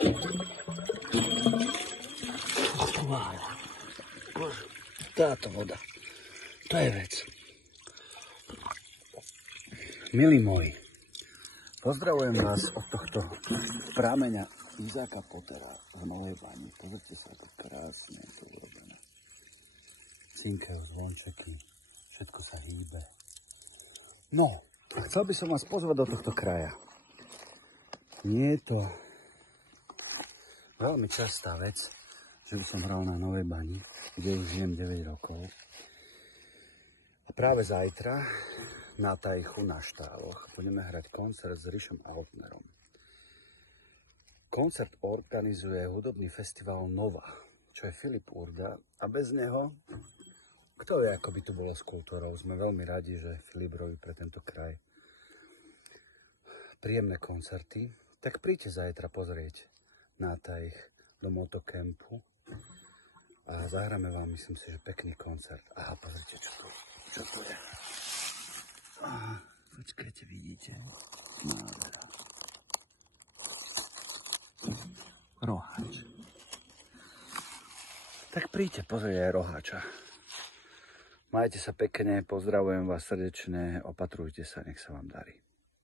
Wow. Bože, táto voda, to je vec. Milí moji, pozdravujem vás od tohto prameňa Izáka Pottera v Novej Bani. Pozrite sa, to krásne je to urobené. Cinkajú zvončeky, všetko sa hýbe. No, chcel by som vás pozvať do tohto kraja. Nie je to veľmi častá vec, že by som hral na Novej Bani, kde už žijem 9 rokov. A práve zajtra na Tajchu na Štáloch budeme hrať koncert s Rišom Altnerom. Koncert organizuje hudobný festival Nova, čo je Filip Urda, a bez neho, kto vie, ako by to bolo s kultúrou. Sme veľmi radi, že Filip robí pre tento kraj príjemné koncerty. Tak príďte zajtra pozrieť na Tajch do motocampu a zahráme vám, myslím si, že pekný koncert. Aha, pozrite, čo to je. Aha, počkajte, vidíte. Nádhera. Roháč. Tak príďte pozrieť aj roháča. Majte sa pekne, pozdravujem vás srdečne, opatrujte sa, nech sa vám darí.